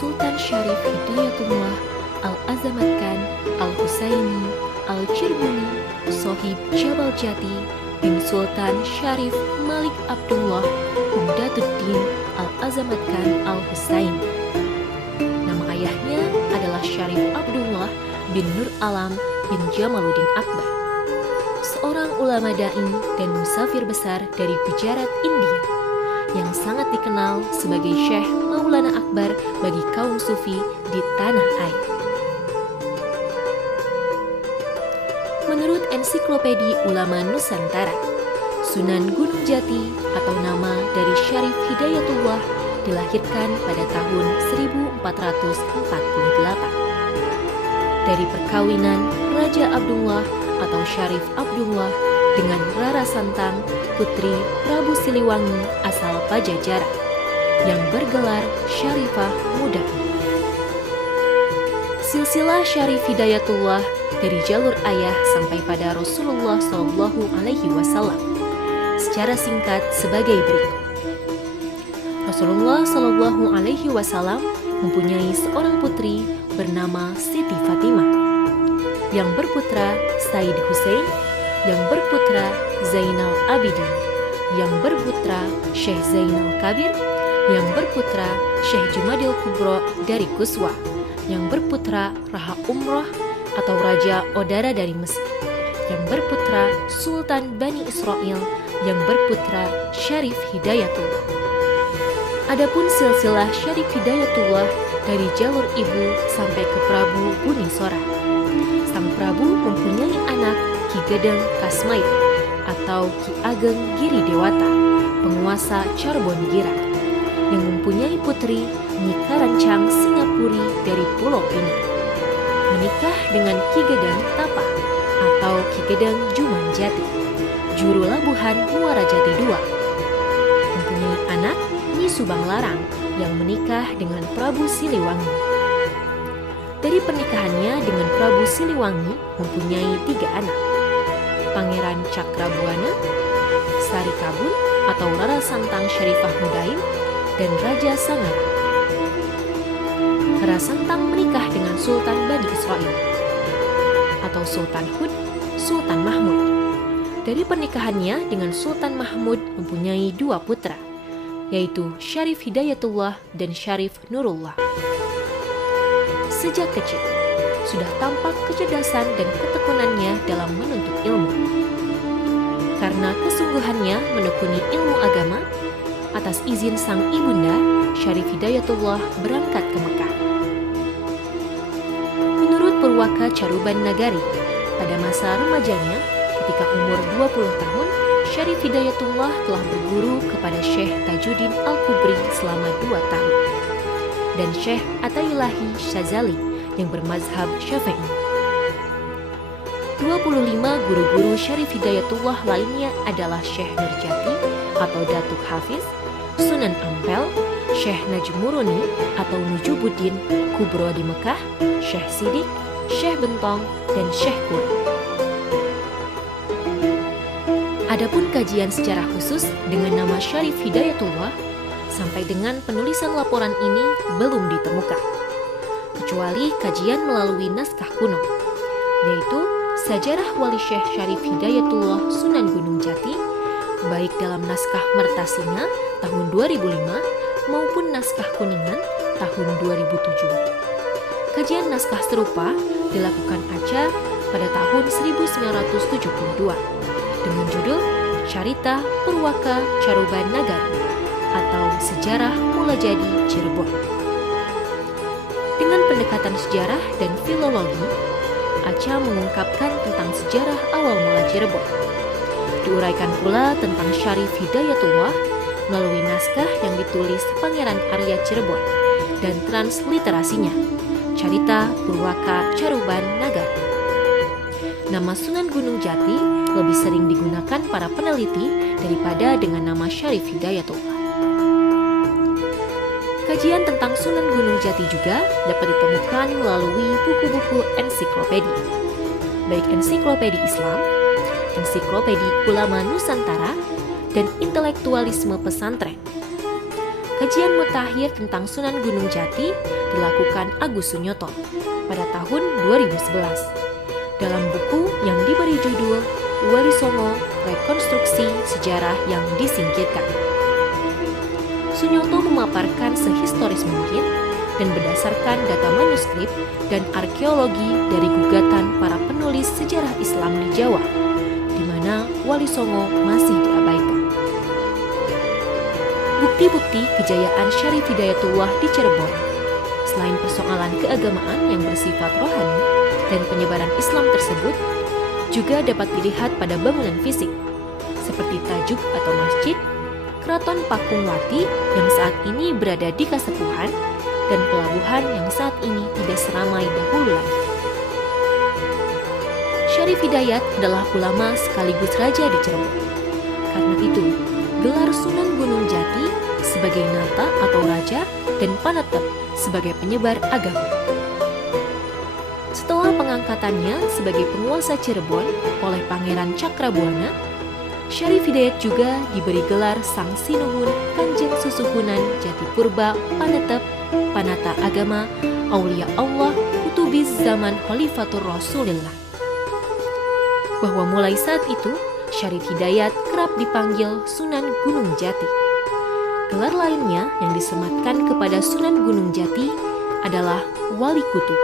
Sultan Syarif Hidayatullah Al-Azamat Khan Al-Husaini Al-Cireboni Sohib Jabal Jati bin Sultan Syarif Malik Abdullah Umdatuddin Al-Azamat Khan Al-Husaini. Nama ayahnya adalah Syarif Abdullah bin Nur Alam bin Jamaluddin Akbar, seorang ulama da'i dan musafir besar dari Gujarat, India, yang sangat dikenal sebagai Syekh Maulana Akbar bagi kaum sufi di tanah air. Menurut Ensiklopedia Ulama Nusantara, Sunan Gunung Jati atau nama dari Syarif Hidayatullah dilahirkan pada tahun 1448 dari perkawinan Raja Abdullah atau Syarif Abdullah dengan Rara Santang, putri Prabu Siliwangi asal Pajajaran, yang bergelar Syarifah Muda. Silsilah Syarif Hidayatullah dari jalur ayah sampai pada Rasulullah SAW secara singkat sebagai berikut. Rasulullah SAW mempunyai seorang putri bernama Siti Fatimah, yang berputra Said Hussein, yang berputra Zainal Abidin, yang berputra Syekh Zainal Kabir, yang berputra Syekh Jumadil Kubro dari Kuswa, yang berputra Raha Umroh atau Raja Odara dari Mesir, yang berputra Sultan Bani Israel, yang berputra Syarif Hidayatullah. Adapun silsilah Syarif Hidayatullah dari jalur ibu sampai ke Prabu Bunisora. Sang Prabu mempunyai anak Ki Gedeng Kasmail atau Ki Ageng Giri Dewata, penguasa Cirebon Gira, yang mempunyai putri Nyi Karancang Singapuri dari Pulau Pinang, menikah dengan Ki Gedeng Tapa atau Ki Gedeng Jumanjati, Juru Labuhan Muara Jati II, mempunyai anak Nyi Subang Larang yang menikah dengan Prabu Siliwangi. Dari pernikahannya dengan Prabu Siliwangi mempunyai 3 anak, Pangeran Cakrabuana, Sari Kabun atau Rara Santang Syarifah Mudaim, dan Raja Sangara. Rara Santang menikah dengan Sultan Bani Israel atau Sultan Hud, Sultan Mahmud. Dari pernikahannya dengan Sultan Mahmud mempunyai 2 putra, yaitu Syarif Hidayatullah dan Syarif Nurullah. Sejak kecil, sudah tampak kecerdasan dan ketekunannya dalam menuntut ilmu. Karena kesungguhannya menekuni ilmu agama, atas izin sang ibunda, Syarif Hidayatullah berangkat ke Mekah. Menurut Purwaka Caruban Nagari, pada masa remajanya, ketika umur 20 tahun, Syarif Hidayatullah telah berguru kepada Syekh Tajuddin Al-Kubri selama 2 tahun, dan Syekh Atailahi Syazali yang bermazhab Syafi'i. 25 guru-guru Syarif Hidayatullah lainnya adalah Syekh Nurjati atau Datuk Hafiz, Sunan Ampel, Syekh Najmuruni atau Nujubuddin Kubro di Mekah, Syekh Sidik, Syekh Bentong, dan Syekh Kur. Adapun kajian sejarah khusus dengan nama Syarif Hidayatullah sampai dengan penulisan laporan ini belum ditemukan, kecuali kajian melalui naskah kuno, yaitu Sajarah Wali Syekh Syarif Hidayatullah Sunan Gunung Jati, baik dalam naskah Mertasinga tahun 2005 maupun naskah Kuningan tahun 2007. Kajian naskah serupa dilakukan Aca pada tahun 1972 dengan judul Carita Purwaka Caruban Nagari atau Sejarah Mula Jadi Cirebon. Dengan pendekatan sejarah dan filologi, Aca mengungkapkan tentang sejarah awal mula Cirebon. Diuraikan pula tentang Syarif Hidayatullah melalui naskah yang ditulis Pangeran Arya Cirebon dan transliterasinya, Carita Purwaka Caruban Nagari. Nama Sunan Gunung Jati lebih sering digunakan para peneliti daripada dengan nama Syarif Hidayatullah. Kajian tentang Sunan Gunung Jati juga dapat ditemukan melalui buku-buku ensiklopedia, baik ensiklopedia Islam, ensiklopedia Ulama Nusantara, dan intelektualisme pesantren. Kajian mutakhir tentang Sunan Gunung Jati dilakukan Agus Sunyoto pada tahun 2011 dalam buku yang diberi judul Wali Songo Rekonstruksi Sejarah yang Disingkirkan. Sunyoto memaparkan sehistoris mungkin dan berdasarkan data manuskrip dan arkeologi dari gugatan para penulis sejarah Islam di Jawa, di mana Wali Songo masih diabaikan. Bukti-bukti kejayaan Syarif Hidayatullah di Cirebon, selain persoalan keagamaan yang bersifat rohani dan penyebaran Islam tersebut, juga dapat dilihat pada bangunan fisik, seperti tajuk atau masjid, Keraton Pakungwati yang saat ini berada di Kasepuhan, dan pelabuhan yang saat ini tidak seramai dahulu lagi. Syarif Hidayat adalah ulama sekaligus raja di Cirebon. Karena itu, gelar Sunan Gunung Jati sebagai nata atau raja dan panatep sebagai penyebar agama. Setelah pengangkatannya sebagai penguasa Cirebon oleh Pangeran Cakrabuana, Syarif Hidayat juga diberi gelar Sang Sinuhun Kanjeng Susuhunan Jatipurba Panatep Panata Agama Aulia Allah Kutubiz Zaman Khalifatur Rasulillah. Bahwa mulai saat itu, Syarif Hidayat kerap dipanggil Sunan Gunung Jati. Gelar lainnya yang disematkan kepada Sunan Gunung Jati adalah Wali Kutub,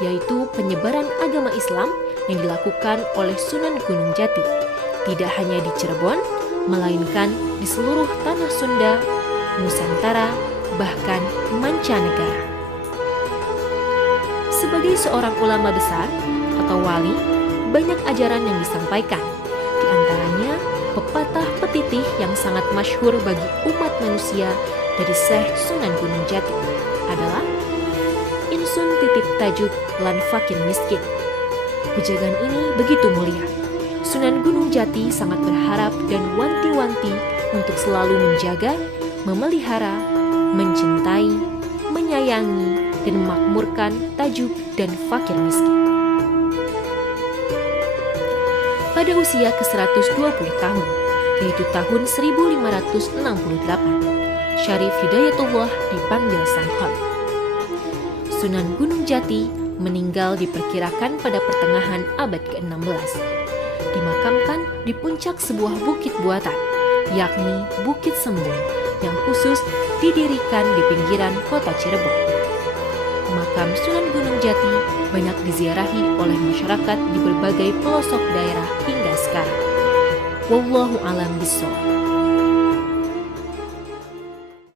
yaitu penyebaran agama Islam yang dilakukan oleh Sunan Gunung Jati, tidak hanya di Cirebon, melainkan di seluruh tanah Sunda, Nusantara, bahkan mancanegara. Sebagai seorang ulama besar atau wali, banyak ajaran yang disampaikan. Di antaranya, pepatah petitih yang sangat masyhur bagi umat manusia dari Syekh Sunan Gunung Jati adalah Insun titip tajuk lan fakir miskin. Ujangan ini begitu mulia. Sunan Gunung Jati sangat berharap dan wanti-wanti untuk selalu menjaga, memelihara, mencintai, menyayangi, dan memakmurkan tajuk dan fakir miskin. Pada usia ke-120 tahun, yaitu tahun 1568, Syarif Hidayatullah dipanggil Sang Khalif. Sunan Gunung Jati meninggal diperkirakan pada pertengahan abad ke-16. Dimakamkan di puncak sebuah bukit buatan, yakni Bukit Sembung, yang khusus didirikan di pinggiran kota Cirebon. Makam Sunan Gunung Jati banyak diziarahi oleh masyarakat di berbagai pelosok daerah hingga sekarang. Wallahu a'lam bishawab.